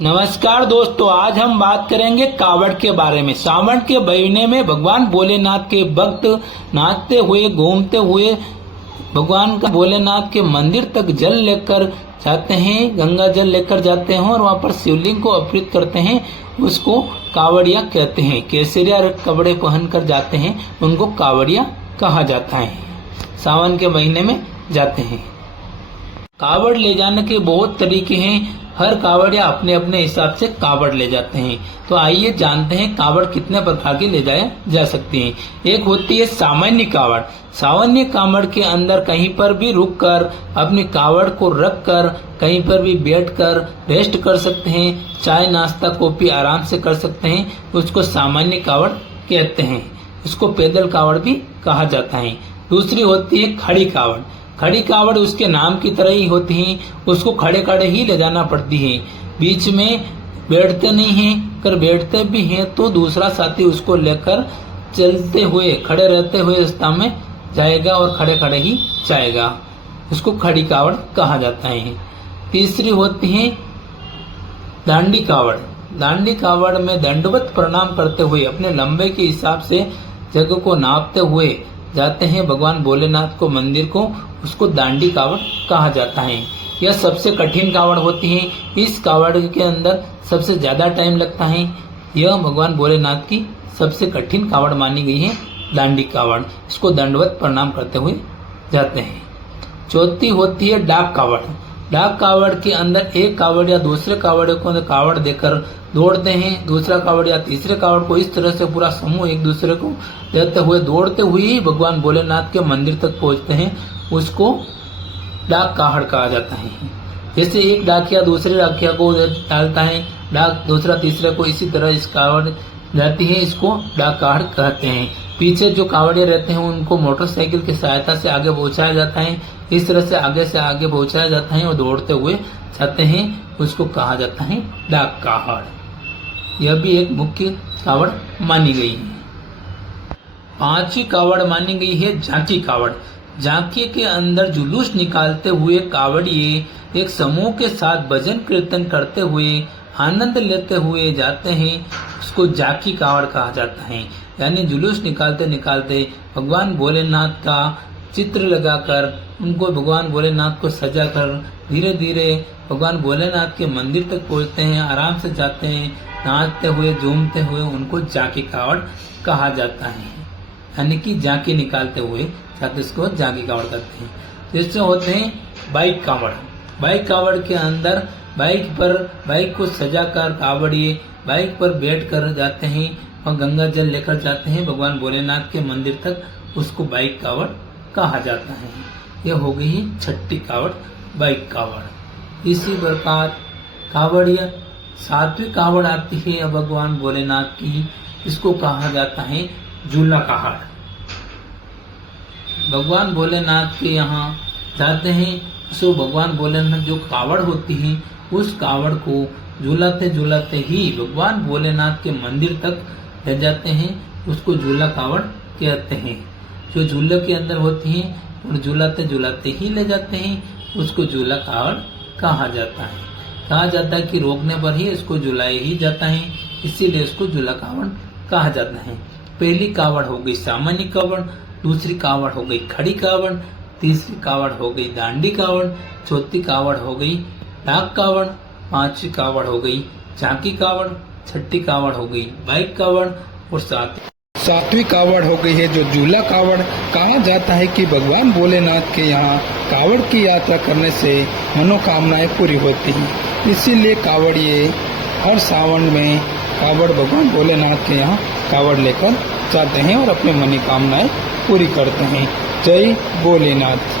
नमस्कार दोस्तों, आज हम बात करेंगे कावड़ के बारे में। सावन के महीने में भगवान भोलेनाथ के भक्त नाचते हुए घूमते हुए भगवान का भोलेनाथ के मंदिर तक जल लेकर जाते हैं, गंगा जल लेकर जाते हैं और वहां पर शिवलिंग को अर्पित करते हैं। उसको कावड़िया कहते हैं। केसरिया कपड़े पहनकर जाते हैं, उनको कावड़िया कहा जाता है। सावन के महीने में जाते हैं। कावड़ ले जाने के बहुत तरीके हैं। हर कावड़िया अपने अपने हिसाब से कावड़ ले जाते हैं। तो आइए जानते हैं कावड़ कितने प्रकार की ले जाए जा सकती है। एक होती है सामान्य कावड़। सामान्य कावड़ के अंदर कहीं पर भी रुककर अपनी कावड़ को रखकर कहीं पर भी बैठकर रेस्ट कर सकते हैं। चाय नाश्ता कॉफी आराम से कर सकते हैं। उसको सामान्य कावड़ कहते हैं। उसको पैदल कावड़ भी कहा जाता है। दूसरी होती है खड़ी कावड़। खड़ी कावड़ उसके नाम की तरह ही होती है। उसको खड़े खड़े ही ले जाना पड़ती है। बीच में बैठते नहीं हैं। अगर बैठते भी हैं तो दूसरा साथी उसको लेकर चलते हुए खड़े रहते हुए रास्ता में जाएगा और खड़े खड़े ही जाएगा। उसको खड़ी कावड़ कहा जाता है। तीसरी होती है दांडी कावड़। दांडी कावड़ में दंडवत प्रणाम करते हुए अपने लंबे के हिसाब से जगह को नापते हुए जाते हैं भगवान भोलेनाथ को मंदिर को। उसको दांडी कावड़ कहा जाता है। यह सबसे कठिन कावड़ होती है। इस कावड़ के अंदर सबसे ज्यादा टाइम लगता है। यह भगवान भोलेनाथ की सबसे कठिन कावड़ मानी गई है, दांडी कावड़। इसको दंडवत प्रणाम करते हुए जाते हैं। चौथी होती है डाक कावड़। डाक कावड़ के अंदर एक कावड़ या दूसरे कावड़ को कावड़ देकर दौड़ते हैं। दूसरा कावड़ या तीसरे कावड़ को इस तरह से पूरा समूह एक दूसरे को देते हुए दौड़ते हुए ही भगवान भोलेनाथ के मंदिर तक पहुंचते हैं। उसको डाक कावड़ कहा जाता है। जैसे एक डाकिया दूसरे डाकिया को डालता है, डाक दूसरा तीसरे को, इसी तरह इस कावड़ जाती है। इसको डाक कावड़ कहते हैं। पीछे जो कावड़िया रहते हैं उनको मोटरसाइकिल की सहायता से आगे पहुंचाया जाता है। इस तरह से आगे पहुंचाया जाता है और दौड़ते हुए जाते हैं। उसको कहा जाता है डाक कावड़। यह भी एक मुख्य कावड़ मानी गई है। पांचवी कावड़ मानी गई है झांकी कावड़। झांकी के अंदर जुलूस निकालते हुए कावड़िए एक समूह के साथ भजन कीर्तन करते हुए आनंद लेते हुए जाते हैं। उसको झांकी कावड़ कहा जाता है। यानी जुलूस निकालते निकालते भगवान भोलेनाथ का चित्र लगाकर उनको भगवान भोलेनाथ को सजाकर धीरे धीरे भगवान भोलेनाथ के मंदिर तक पहुंचते हैं। आराम से जाते हैं, नाचते हुए झूमते हुए। उनको झांकी कावड़ कहा जाता है। यानी कि झांकी निकालते हुए जाते इसको झांकी कावड़ करते हैं। जैसे होते हैं बाइक कावड़। बाइक कावड़ के अंदर बाइक को सजाकर कावड़िए बाइक पर बैठ कर जाते हैं और गंगा जल लेकर जाते हैं भगवान भोलेनाथ के मंदिर तक। उसको बाइक कावड़ कहा जाता है। यह हो गई छठी कावड़, बाइक कावड़। इसी प्रकार कावड़िया सातवीं कावड़ आती है भगवान भोलेनाथ की। इसको कहा जाता है झूला कावड़। भगवान भोलेनाथ के यहाँ जाते हैं। सो भगवान भोलेनाथ जो कावड़ होती है उस कावड़ को झूलाते झूलाते ही भगवान भोलेनाथ के मंदिर तक ले जाते हैं। उसको झूला कावड़ कहते हैं। जो झूले के अंदर होती है और झूलाते झूलाते ही ले जाते हैं। उसको झूला कावड़ कहा जाता है। कहा जाता है कि रोकने पर ही इसको झुलाए ही जाता है, इसीलिए उसको झूला कावड़ कहा जाता है। पहली कावड़ हो गई सामान्य कावड़, दूसरी कावड़ हो गई खड़ी कावड़, तीसरी कावड़ हो गई दांडी कावड़, चौथी कावड़ हो गई डाक कावड़, पांचवी कावड़ हो गई झांकी कावड़, छठी कावड़ हो गई बाइक कावड़ और सातवीं कावड़ हो गई है जो झूला कावड़। कहा जाता है कि भगवान भोलेनाथ के यहाँ कावड़ की यात्रा करने से मनोकामनाएं पूरी होती हैं। इसीलिए कावड़िए हर सावन में कावड़ भगवान भोलेनाथ के यहाँ कावड़ लेकर जाते हैं और अपनी मनोकामनाएं पूरी करते हैं। जय भोलेनाथ।